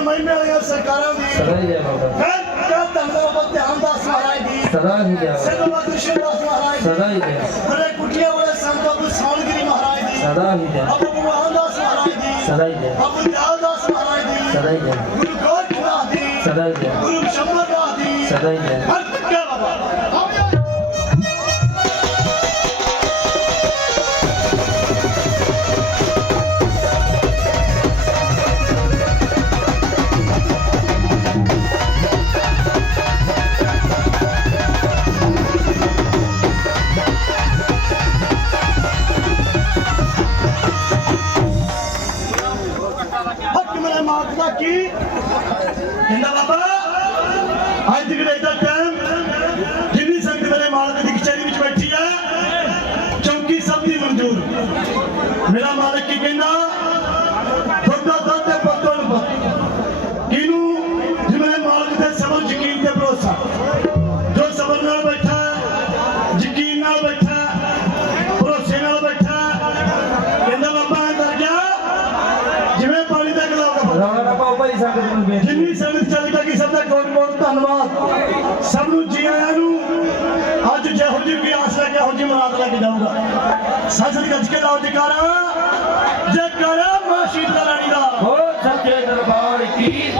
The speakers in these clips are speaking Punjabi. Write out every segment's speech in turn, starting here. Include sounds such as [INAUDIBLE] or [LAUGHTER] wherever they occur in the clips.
ਦੀਆਂ ਮਹਿਮੇ ਵਾਲੀਆਂ ਸਰਕਾਰਾਂ ਦੀ ਸਦਾ ਹੀ ਜੈ ਬਾਬਾ ਕਿਆ ਧੰਦਾ ਬਾਬਾ ਧਿਆਨ ਦਾਸ ਮਹਾਰਾਜ ਦੀ। ਸਦਾ ਹੀ ਜੈ ਦਾਸ ਮਹਾਰਾਜ ਦੀ। ਸਦਾ ਹੀ ਜੈ ਬੜੇ ਕੁਟੀਆਂ ਵਾਲੇ ਸੰਤ ਬਾਬੂ ਸਾਲਗਿਰੀ ਮਹਾਰਾਜ ਦੀ। ਸਦਾ ਹੀ ਜੈ ਬਾਬੂ ਭਗਵਾਨ ਦਾਸ ਮਹਾਰਾਜ ਦੀ ਸਦਾ ਹੀ ਜੈ ਬਾਬੂ ਦਿਆਲ ਦਾਸ ਮਹਾਰਾਜ ਦੀ ਸਦਾ ਹੀ ਜੈ ਗੁਰੂ ਗੋਰਖਨਾਥ ਦੀ। ਸਦਾ ਹੀ ਜੈ ਗੁਰੂ ਸ਼ੰਭਰਨਾਥ ਦੀ। ਸਦਾ ਹੀ ਜੈ ਹਰ ਕਿਆ ਬਾਬਾ? ਜਿੰਨੀ ਸੰਗਤ ਚੱਲ ਗਈ ਸਭ ਦਾ ਕੋਟ ਕੋਟ ਧੰਨਵਾਦ। ਸਭ ਨੂੰ ਜੀ ਆਇਆਂ ਨੂੰ ਅੱਜ ਜਿਹੋ ਜਿਹੀ ਵੀ ਆਸ ਲੈ ਕੇ ਇਹੋ ਜਿਹੀ ਮੁਰਾਦ ਲੈ ਕੇ ਜਾਊਗਾ। ਸੱਚ ਗੱਜ ਕੇ ਲਾਓ ਜਕਾਰਾ ਜਕਾਰਾ ਮਾਂ ਰਾਣੀ ਦਾ। ਹੋ ਸੱਚੇ ਦਰਬਾਰ ਕੀ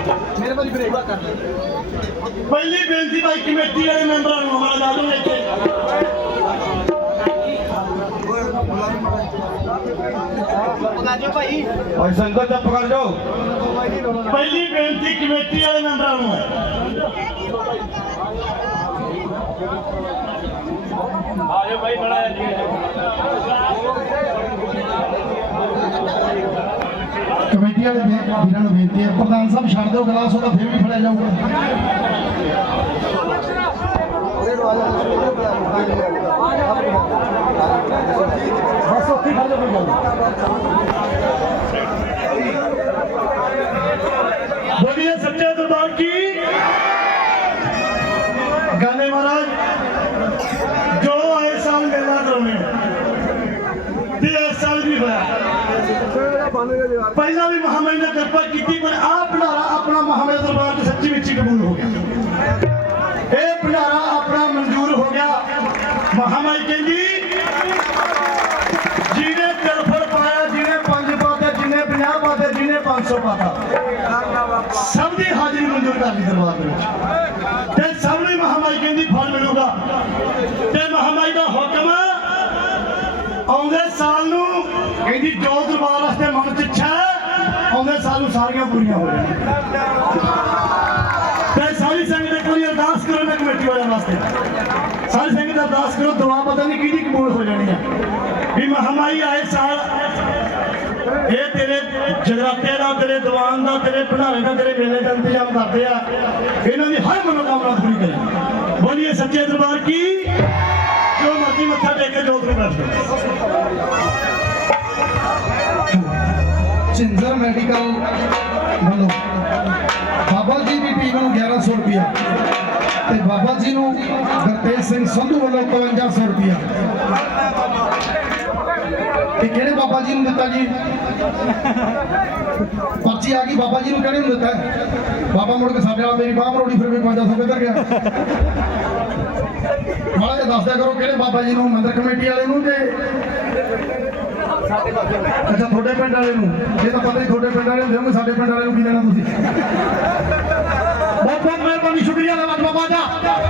ਸਦਾ ਹੀ ਜੈ ਪਹਿਲੀ ਬੇਨਤੀ ਭਾਈ ਕਮੇਟੀ ਵਾਲੇ ਮੈਂਬਰਾਂ ਨੂੰ ਹਮਾਰਾ ਲਾ ਦੋ ਇੱਥੇ ਭਾਈ। ਸੰਗਤ ਚੁੱਪ ਕਰ ਜਾਓ ਪਹਿਲੀ ਬੇਨਤੀ ਕਮੇਟੀ ਵਾਲੇ ਮੈਂਬਰਾਂ ਨੂੰ ਹੈ। ਕਮੇਟੀ ਵਾਲੇ ਬੇ- ਵੀਰਾਂ ਨੂੰ ਬੇਨਤੀ ਹੈ ਪ੍ਰਧਾਨ ਸਾਹਿਬ ਛੱਡ ਦਿਓ ਗਲਾਸ ਉਹਦਾ ਫਿਰ ਵੀ ਫੜਿਆ ਜਾਊਗਾ ਬਸ ਉੱਥੇ ਖੜ ਜਾਓ ਕੋਈ ਗੱਲ ਮਹਾਮਾਈ ਕਹਿੰਦੀ, ਜਿਹਨੇ ਤਿਰਫੜ ਪਾਇਆ, ਜਿਹਨੇ ਪੰਜ ਪਾਤੇ, ਜਿਹਨੇ 50 ਪਾਤੇ, ਜਿਹਨੇ 500 ਪਾਤਾ। ਸਭ ਦੀ ਹਾਜ਼ਰੀ ਮਨਜ਼ੂਰ ਕਰ ਲਈ ਦਰਬਾਰ ਦੇ ਵਿੱਚ। ਤੇ ਸਭ ਨੂੰ ਮਹਾਮਾਈ ਕਹਿੰਦੀ, ਫਲ ਮਿਲੂਗਾ। ਤੇ ਮਹਾਮਾਈ ਦਾ ਹੁਕਮ ਆਉਂਦੇ ਸਾਲ ਨੂੰ ਕਹਿੰਦੀ, ਜੋ ਦਰਬਾਰ ਵਾਸਤੇ ਮਨ ਚ ਇੱਛਾ ਆਉਂਦੇ ਸਾਲ ਨੂੰ ਸਾਰੀਆਂ ਪੂਰੀਆਂ ਹੋ ਜਾਣਗੀਆਂ। ਤੇ ਸਾਰੀ ਸੰਗਤ ਇੱਕ ਵਾਰੀ ਅਰਦਾਸ ਕਰੋ ਨਾ ਕਮੇਟੀ ਵਾਲਿਆਂ ਵਾਸਤੇ। ਸਾਰੀ ਸੰਗਤ ਅਰਦਾਸ ਕਰੋ, ਦੁਆ ਪਤਾ ਨਹੀਂ ਕਿਹਦੀ ਕਬੂਲ ਹੋ ਜਾਣੀ ਹੈ ਵੀ ਮਹਾਮਾਈ ਆਏ ਸਾਲ, ਇਹ ਤੇਰੇ ਜਗਰਾਤੇ ਦਾ, ਤੇਰੇ ਦੀਵਾਨ ਦਾ, ਤੇਰੇ ਭੰਡਾਰੇ ਦਾ, ਤੇਰੇ ਮੇਲੇ ਦਾ ਇੰਤਜ਼ਾਮ ਕਰਦੇ ਆ। ਇਹਨਾਂ ਦੀ ਹਰ ਮਨੋਕਾਮਨਾ ਪੂਰੀ ਕਰੇ। ਬੋਲੀਏ ਸੱਚੇ ਦਰਬਾਰ ਕੀ? ਜੋ ਮਰਜ਼ੀ ਮੱਥਾ ਟੇਕ ਕੇ ਜੋਤ ਨੂੰ ਬੈਠ ਝਿੰਜਰ ਮੈਡੀਕਲ ਵੱਲੋਂ ਬਾਬਾ ਜੀ ਦੀ ਟੀਮ ਨੂੰ 1100 ਰੁਪਇਆ ਤੇ ਬਾਬਾ ਜੀ ਨੂੰ ਗੁਰਤੇਜ ਸਿੰਘ ਸੰਧੂ ਵੱਲੋਂ 5200 ਰੁਪਇਆ ਇਹ ਕਿਹੜੇ ਬਾਬਾ ਜੀ ਨੂੰ ਦਿੱਤਾ ਜੀ? ਪਰਚੀ ਆ ਗਈ, ਬਾਬਾ ਜੀ ਨੂੰ ਕਿਹੜੇ ਨੂੰ ਦਿੱਤਾ? ਬਾਬਾ ਮੁੜ ਕੇ ਸਾਡੇ ਨਾਲ ਮੇਰੀ ਬਾਹ ਮਰੋੜੀ, ਫਿਰ ਵੀ 500 ਕਿੱਧਰ ਗਿਆ। ਮਾੜਾ ਜਿਹਾ ਦੱਸ ਦਿਆ ਕਰੋ ਕਿਹੜੇ ਬਾਬਾ ਜੀ ਨੂੰ, ਮੰਦਰ ਕਮੇਟੀ ਵਾਲੇ ਨੂੰ ਤੇ ਅੱਛਾ, ਤੁਹਾਡੇ ਪਿੰਡ ਵਾਲੇ ਨੂੰ। ਇਹ ਤਾਂ ਪਤਾ ਹੀ ਤੁਹਾਡੇ ਪਿੰਡ ਵਾਲੇ ਨੂੰ ਦੇਵੋਗੇ ਸਾਡੇ ਪਿੰਡ ਵਾਲੇ ਨੂੰ ਕੀ ਦੇਣਾ ਤੁਸੀਂ? ਬਹੁਤ ਬਹੁਤ ਮਿਹਰਬਾਨੀ, ਸ਼ੁਕਰੀਆ ਧੰਨਵਾਦ ਬਾਬਾ ਦਾ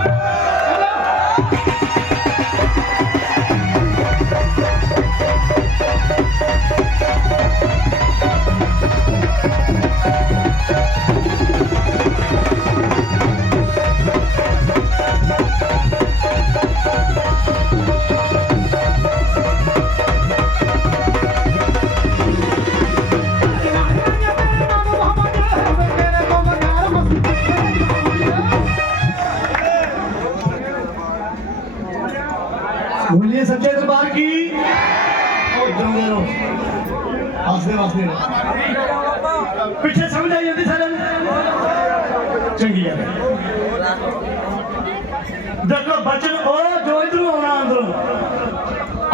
ਦੇਖੋ ਬਚਨ ਉਹ ਜੋ ਇਧਰੋਂ ਆਉਣਾ ਅੰਦਰੋਂ।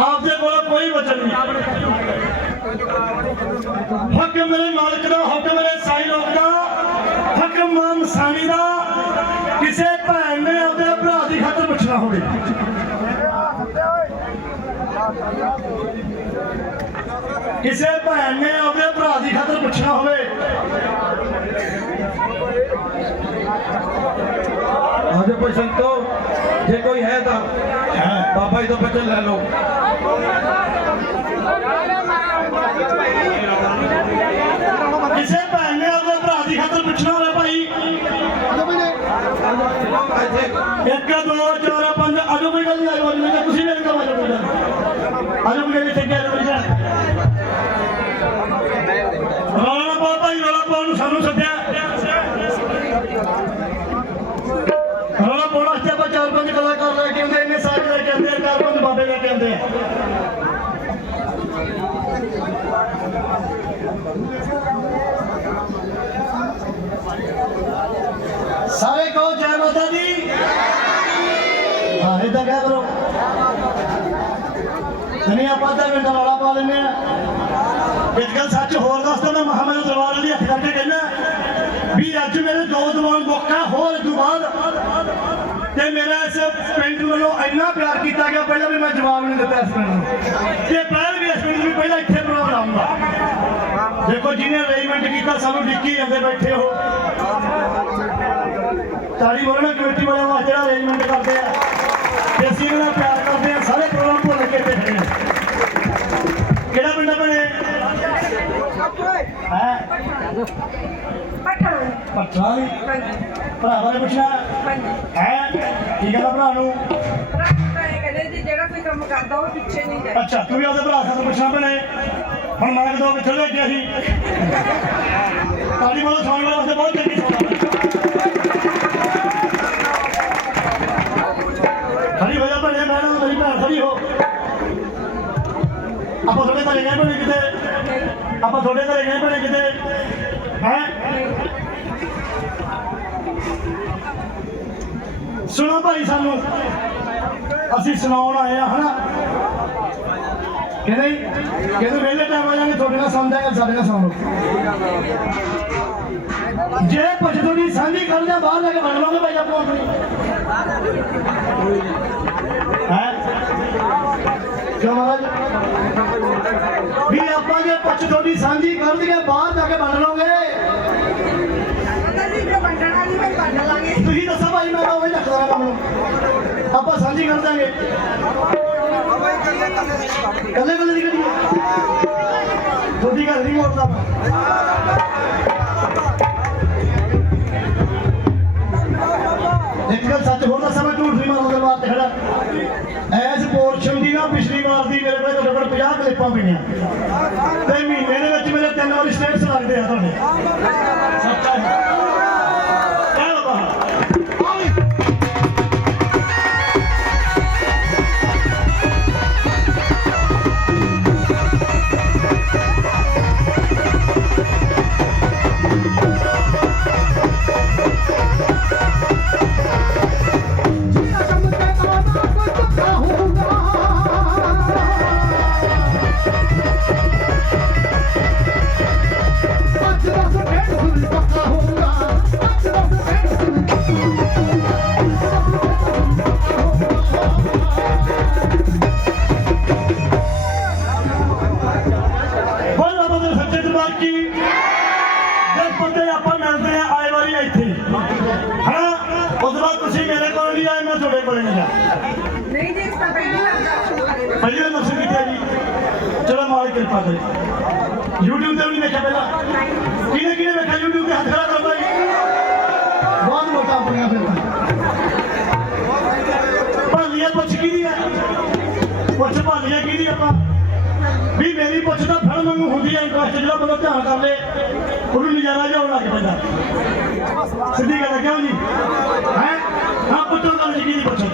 ਆਪਦੇ ਕੋਲ ਕੋਈ ਬਚਨ ਨਹੀਂ। ਹੁਕਮ ਮੇਰੇ ਮਾਲਕ ਦਾ ਹੁਕਮ ਮੇਰੇ ਸਾਈ ਲੋਕ ਦਾ ਹੁਕਮ ਮਾਂ ਮਸਾਣੀ ਦਾ। ਕਿਸੇ ਭੈਣ ਨੇ ਆਪਦੇ ਭਰਾ ਦੀ ਖਾਤਰ ਪੁੱਛਣਾ ਹੋਵੇ। ਕਿਸੇ ਭੈਣ ਨੇ ਆਪਦੇ ਭਰਾ ਦੀ ਖਾਤਰ ਪੁੱਛਣਾ ਹੋਵੇ। ਆਜੋ ਭਾਈ ਸੰਤੋ ਜੇ ਕੋਈ ਹੈ ਤਾਂ। ਹੈ ਬਾਬਾ ਜੀ ਤੋਂ ਬਚਨ ਲੈ ਲਓ। ਕਿਸੇ ਭੈਣ ਨੇ ਆਪਦੇ ਭਰਾ ਦੀ ਖਾਤਰ ਪੁੱਛਣਾ ਹੋਵੇ ਭਾਈ। ਇੱਕ, ਦੋ, ਚਾਰ, ਪੰਜ ਅਜੋ ਕੋਈ ਗੱਲ ਨਹੀਂ ਆਜੋ ਤੁਸੀਂ ਮੇਰੇ ਕੋਲ ਆਜੋ ਅਜੋ ਕੋਈ ਗੱਲ ਇੱਥੇ ਕਹਿ ਲਓ ਜੀ ਰੌਲਾ ਪਾ ਭਾਈ ਰੌਲਾ ਪਾਉਣ ਨੂੰ ਸਾਨੂੰ ਸੱਦਿਆ ਰੌਲਾ ਪਾਉਣ ਵਾਸਤੇ ਆਪਾਂ ਚਾਰ ਪੰਜ ਕਲਾਕਾਰ ਲੈ ਕੇ ਆਉਂਦੇ ਇੰਨੇ ਸਾਰੇ ਲੈ ਕੇ ਆਉਂਦੇ ਆ, ਚਾਰ ਪੰਜ ਬਾਬੇ ਲੈ ਕੇ ਆ। ਸਾਰੇ ਕਹੋ ਜੈ ਮਾਤਾ ਦੀ। ਹਾਂ ਇਦਾਂ ਕਹਿ ਕਰੋ? ਨਹੀਂ, ਆਪਾਂ ਤਾਂ ਮਿੰਟ ਵਾਲਾ ਪਾ ਲੈਂਦੇ ਆ। ਇੱਕ ਗੱਲ ਸੱਚ, ਹੋਰ ਦੱਸਦਾ ਮੈਂ ਮੁਹੰਮਦ ਦਰਬਾਰ ਵਾਲੀ ਹੱਥ ਕਰਕੇ ਕਹਿੰਦਾ ਵੀ ਅੱਜ ਮੇਰੇ ਦੋ ਦੀਵਾਨ ਮੌਕਾ ਹੋਰ ਤੋਂ ਬਾਅਦ ਤੇ ਮੇਰਾ ਇਸ ਪਿੰਡ ਵੱਲੋਂ ਇੰਨਾ ਪਿਆਰ ਕੀਤਾ ਗਿਆ, ਪਹਿਲਾਂ ਵੀ ਮੈਂ ਜਵਾਬ ਨਹੀਂ ਦਿੱਤਾ ਇਸ ਪਿੰਡ ਨੂੰ। ਤੇ ਪਹਿਲ ਵੀ ਇਸ ਪਿੰਡ ਨੂੰ ਪਹਿਲਾਂ ਇੱਥੇ ਪ੍ਰੋਗਰਾਮ ਆਉਂਗਾ ਦੇਖੋ, ਜਿਹਨੇ ਅਰੇਂਜਮੈਂਟ ਕੀਤਾ, ਸਾਨੂੰ ਡਿੱਕੀ ਜਾਂਦੇ ਬੈਠੇ ਹੋ ਤਾੜੀ ਬੋਲਣਾ ਕਮੇਟੀ ਵਾਲਿਆਂ ਵਾਸਤੇ ਜਿਹੜਾ ਅਰੇਂਜਮੈਂਟ ਕਰਦੇ ਆ। ਤੇ ਅਸੀਂ ਇਹਨਾਂ ਪਿਆਰ ਕਰਦੇ ਆ, ਸਾਰੇ ਪ੍ਰੋਗਰਾਮ ਭੁੱਲ ਕੇ ਇੱਥੇ ਖੜੇ ਕਿਹੜਾ ਪਿੰਡ ਆ ਹੈ? ਪੱਠਾ ਵੀ ਭਰਾ ਬਾਰੇ ਪੁੱਛਣਾ ਹੈ? ਕੀ ਕਹਿੰਦਾ ਭਰਾ ਨੂੰ? ਜਿਹੜਾ ਕੋਈ ਕੰਮ ਕਰਦਾ ਉਹ ਪਿੱਛੇ ਨਹੀਂ ਜਾਂਦਾ ਅੱਛਾ ਤੂੰ ਵੀ ਉਹਦੇ ਭਰਾ ਸਾਨੂੰ ਪੁੱਛਣਾ ਭੈਣੇ। ਹੁਣ ਦੋ ਕਿੱਥੇ ਲੈ [LAUGHS] ਸੁਣਨ ਵਾਸਤੇ ਬਹੁਤ ਚੰਗੀ ਭਾਈ ਸਾਨੂੰ। ਅਸੀਂ ਸੁਣਾਉਣ ਆਏ ਆ, ਹਨਾ? ਕਹਿੰਦੇ ਕਹਿੰਦੇ ਵੇਲੇ ਟਾਈਮ ਆ ਜਾਣਗੇ, ਤੁਹਾਡੇ ਨਾਲ ਸੁਣ ਜਾਏਗਾ ਸਾਡੇ ਨਾਲ ਸੁਣ ਲਓ ਜੇ ਪੁੱਛ ਤੁਹਾਡੀ ਸਾਂਝੀ ਕਰਦੇ ਆ, ਬਾਹਰ ਜਾ ਕੇ ਵੰਡ ਲਵਾਂਗੇ ਭਾਈ ਆਪੋ ਆਪਣੀ। ਹੈ? ਕਿਉਂ ਮਹਾਰਾਜ? ਵੀ ਆਪਾਂ ਜੇ ਪੁੱਛ ਤੁਹਾਡੀ ਸਾਂਝੀ ਕਰ ਦਈਏ ਬਾਹਰ ਜਾ ਕੇ ਵੰਡ ਉਹ ਕੰਮ ਨੂੰ ਆਪਾਂ ਸਾਂਝੀ ਕਰ ਦਾਂਗੇ। ਕੱਲੇ ਕੱਲੇ ਦੀ ਗੱਡੀ ਤੁਹਾਡੀ ਗੱਲ ਨਹੀਂ ਮੋੜਦਾ ਇੱਕ ਗੱਲ ਸੱਚ ਹੋਰ ਦੱਸਾਂ, ਮੈਂ ਝੂਠ ਨਹੀਂ ਮਾਰਦਾ ਬਾਤ ਤੇ ਖੜਾ। ਐਸ ਪੋਰਸ਼ਨ ਦੀ ਨਾ ਪਿਛਲੀ ਵਾਰ ਦੀ ਮੇਰੇ ਕੋਲ ਘੱਟੋ ਘੱਟ 50 ਕਲਿੱਪਾਂ ਪਈਆਂ। ਤੇ ਮਹੀਨੇ ਦੇ ਵਿੱਚ ਮੇਰੇ ਤਿੰਨ ਵਾਰੀ ਸਟੇਟਸ ਲੱਗਦੇ ਆ ਤੁਹਾਡੇ। ਸੱਚਾ ਬੰਦਾ ਧਿਆਨ ਕਰ ਲੇ ਉਹਨੂੰ ਨਜ਼ਾਰਾ ਜਿਹਾ ਲੱਗ ਪੈਂਦਾ। ਸਿੱਧੀ ਗੱਲ ਕਿਉਂ ਜੀ? ਹੈ? ਹਾਂ ਪੁੱਛੋ ਗੱਲ ਜੀ ਪੁੱਛੋ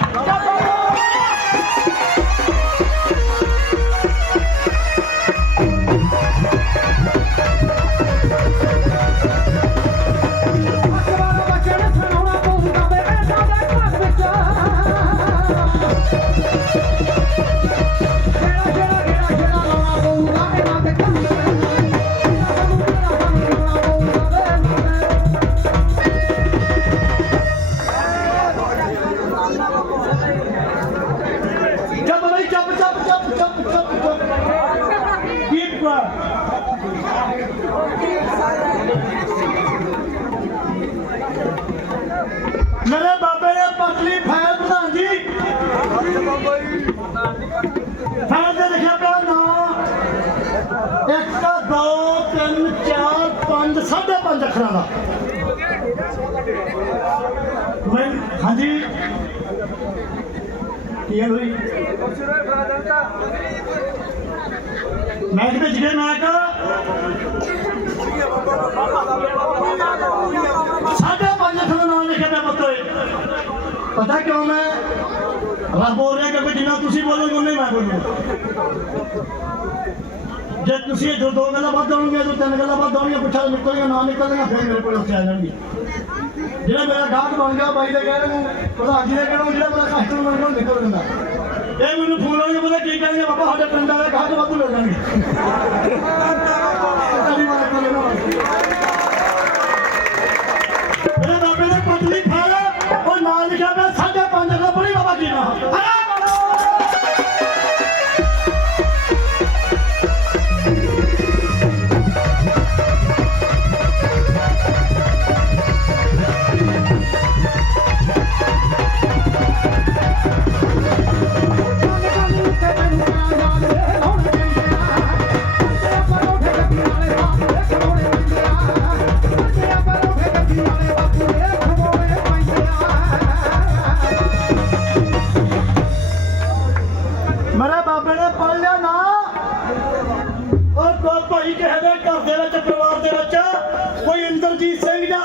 ਅੱਖਰਾਂ ਦਾ ਮੈਂ ਹਾਂਜੀ। ਕੀ ਹੈ ਹੋਈ? ਮੈਂ ਕਿਤੇ ਜਿਹੜੇ ਮੈਂ ਕਾ ਸਾਡੇ ਪੰਜ ਅੱਖਰ ਦਾ ਨਾਮ ਲਿਖਿਆ ਪਿਆ ਪੁੱਤਰੇ। ਪਤਾ ਕਿਉਂ ਮੈਂ ਰੱਬ ਬੋਲ ਰਿਹਾ ਕਿ ਜਿੰਨਾ ਤੁਸੀਂ ਬੋਲੋਗੇ, ਉਹਨੇ ਮੈਂ ਬੋਲੂਗਾ। ਜੇ ਤੁਸੀਂ ਜੋ ਦੋ ਗੱਲਾਂ ਵੱਧ ਆਉਣਗੀਆਂ ਤਾਂ ਤਿੰਨ ਗੱਲਾਂ ਵੱਧ ਆਉਣਗੀਆਂ ਪੁੱਛਾ ਨਿਕਲੀਆਂ ਨਾ ਨਿਕਲਣਗੀਆਂ, ਫਿਰ ਮੇਰੇ ਕੋਲ ਉੱਥੇ ਆ ਜਾਣਗੀਆਂ। ਜਿਹੜਾ ਮੇਰਾ ਗਾਹਕ ਬਣ ਗਿਆ, ਬਾਈ ਦੇ ਕਹਿਣ ਨੂੰ ਪ੍ਰਧਾਨ ਜੀ ਦੇ ਕਹਿਣ ਨੂੰ ਜਿਹੜਾ ਮੇਰਾ ਕਸਟਮਰ ਬਣ ਗਿਆ ਨਿਕਲ ਜਾਂਦਾ। ਇਹ ਮੈਨੂੰ ਫੋਨ ਆਉਣਗੇ ਪਤਾ ਕੀ ਕਹਿੰਦੇ ਬਾਬਾ, ਸਾਡੇ ਪਿੰਡ ਵਾਲੇ ਗਾਹਕ ਵਾਧੂ ਲੈ ਜਾਣਗੇ। [LAUGHS]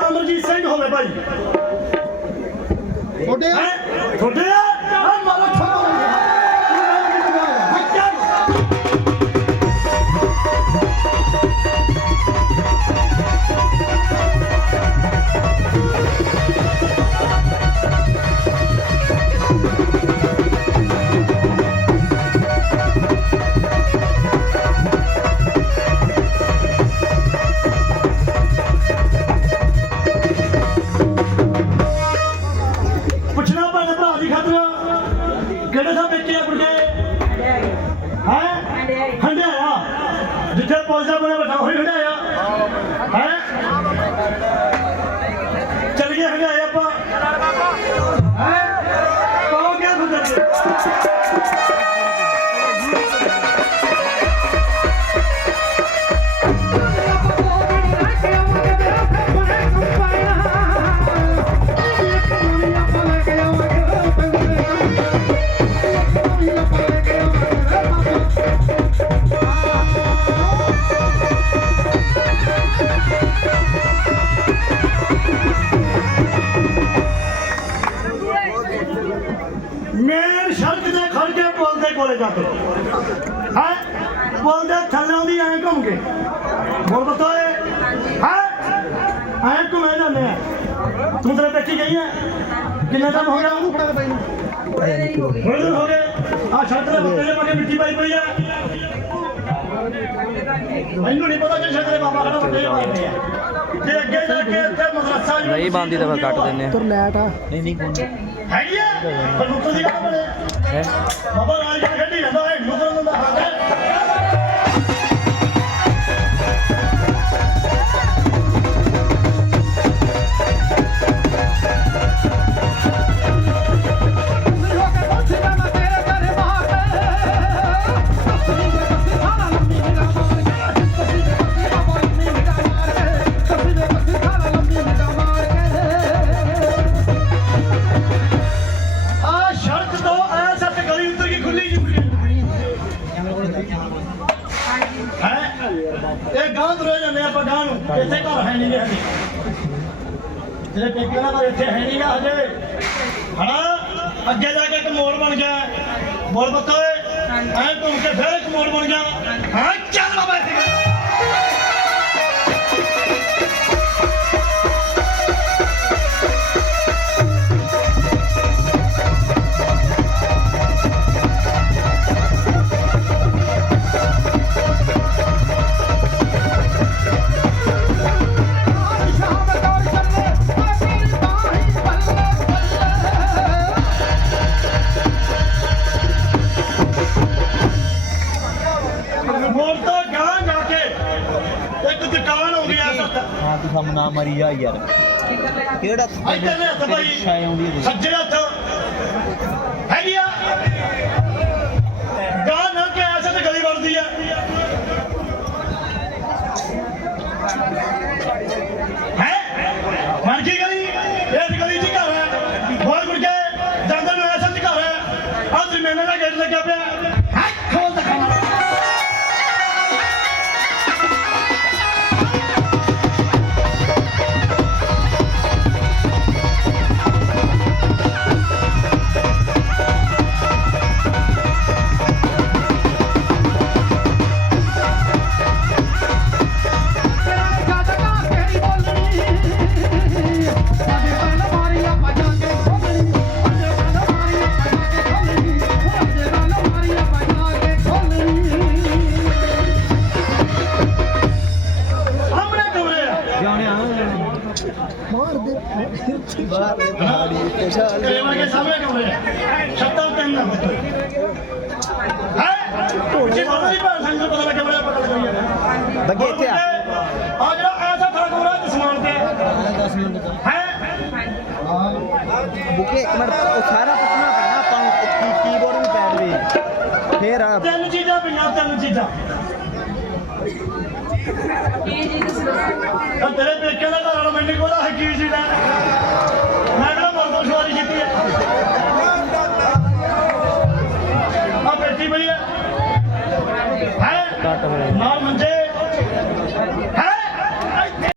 ਜਾਂ ਅਮਰਜੀਤ ਸਿੰਘ ਹੋਵੇ ਭਾਈ ਤੁਹਾਡੇ ਤੁਹਾਡੇ ਆ? ਮਾਰਾ ਖਬਰ ਭਰਾ ਦੀ ਖਾਤਰ ਕਿਹੜੇ ਦਾ ਵੇਚੇ ਆਪਣੇ ਹੈ? ਹੰਡਿਆਇਆ ਜਿੱਥੇ ਪੌਜਾ ਬਣੇ ਬੈਠਾ ਹੋਈ ਹੰਡਿਆਇਆ ਹੈ? ਜਾ ਕੇ। ਹੈ? ਪੁਲ ਦੇ ਥੱਲੇ ਦੀ ਐਂ ਘੁੰਮ ਕੇ ਬੋਲ ਬਤੋਏ ਹੈ? ਐਂ ਘੁੰਮੇ ਜਾਂਦੇ ਆ। ਤੂੰ ਤੇਰੇ ਬੈਠੀ ਗਈ ਹੈ ਕਿੰਨਾ ਟਾਈਮ ਹੋ ਗਿਆ ਉਹਨੂੰ? ਫੜਾ ਬਾਈ ਨੂੰ ਬੜੇ ਦਿਨ ਹੋ ਗਏ। ਆ ਸੜਕ ਦੇ ਬੱਤੇ ਦੇ ਮਗੇ ਮਿੱਟੀ ਪਾਈ ਪਈ ਆ। ਮੈਨੂੰ ਨਹੀਂ ਪਤਾ ਕਿ ਸੜਕ ਦੇ ਬਾਬਾ ਖੜਾ ਬੱਤੇ ਪਾਈ ਆ। ਤੇ ਅੱਗੇ ਜਾ ਕੇ ਇੱਥੇ ਮਦਰਸਾ ਨਹੀਂ ਬੰਦੀ ਤਾਂ ਫਿਰ ਕੱਟ ਦਿੰਨੇ ਆ। ਹੈਗੀ ਆ ਪਰ ਨੁਕਰ ਦੀ ਗੱਲ ਬਣੇ ਹੈ ਬਾਬਾ ਰਾਜ ਜੀ ਖੇਡੀ ਜਾਂਦਾ ਹੈ ਯਾਰ। ਕਿਹੜਾ ਇੱਧਰ ਨੇ ਹੱਥ ਭਾਈ ਸੱਜੇ ਹੱਥ ਬੱਗੇ ਇੱਥੇ ਆ। ਆ ਜਿਹੜਾ ਐਸਾ ਫ਼ਰਕ ਹੋ ਰਿਹਾ ਸਮਾਨ ਤੇ। 10 ਮਿੰਟ ਦਾ ਹੈ? ਬੁੱਕੇ ਇੱਕ ਮਿੰਟ ਉਹ ਸਾਰਾ ਪੁੱਛਣਾ ਪੈਣਾ ਆਪਾਂ ਨੂੰ ਕੀ- ਕੀਬੋਰਡ ਵੀ ਪੈਡ ਵੀ ਫੇਰ ਆ। ਤਿੰਨ ਚੀਜ਼ਾਂ ਪਈਆਂ ਤਿੰਨ ਚੀਜ਼ਾਂ। ਤਾਂ ਤੇਰੇ ਪੇਕੇ ਦਾ ਘਰ ਮੈਨੂੰ ਕੋਲ ਹੈ ਕੀ ਚੀਜ਼ ਹੈ ਮੈਂ ਕਿਹੜਾ ਮਰਦੋ ਸਵਾਰੀ ਕੀਤੀ ਹੈ? ਆ ਬੈਠੀ ਪਈ ਹੈ। ਹੈ? ਨਾਲ ਮੰਜੇ।